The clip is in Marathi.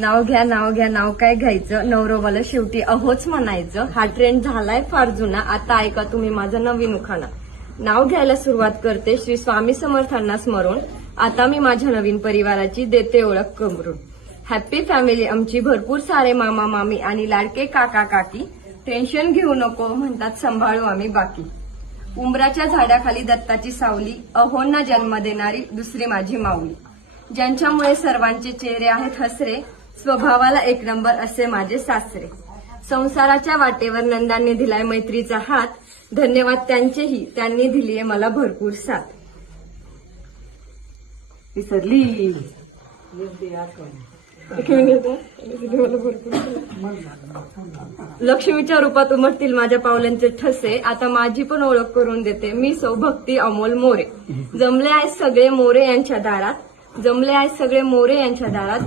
नाव घ्या नाव घ्या नाव काय घ्यायचं, नवरोबाला शेवटी अहोच म्हणायचं. हा ट्रेंड झालाय फार जुना, आता ऐका तुम्ही माझं नवीन उखाणा. नाव घ्यायला सुरुवात करते श्री स्वामी समर्थांना स्मरून, आता मी माझ्या नवीन परिवाराची देते ओळख करून. हॅप्पी फॅमिली आमची, भरपूर सारे मामा मामी आणि लाडके काका काकी. टेन्शन घेऊ नको म्हणतात सांभाळू आम्ही बाकी. उंबराच्या झाडाखाली दत्ताची सावली, अहोंना जन्म देणारी दुसरी माझी माऊली. ज्यांच्यामुळे सर्वांचे चेहरे आहेत हसरे, स्वभावाला एक नंबर असे माझे सासरे. संसाराच्या वाटेवर नंदांनी दिलाय मैत्रीचा हात, धन्यवाद त्यांचेही, त्यांनी दिलीये मला भरपूर साथ. विसरली. लक्ष्मीच्या रूपात उमटतील माझ्या पावलांचे ठसे, आता माझी पण ओळख करून देते, मी सौ भक्ती अमोल मोरे. जमले आहेत सगळे मोरे यांच्या दारात, जमले आहेत सगळे मोरे यांच्या दारात.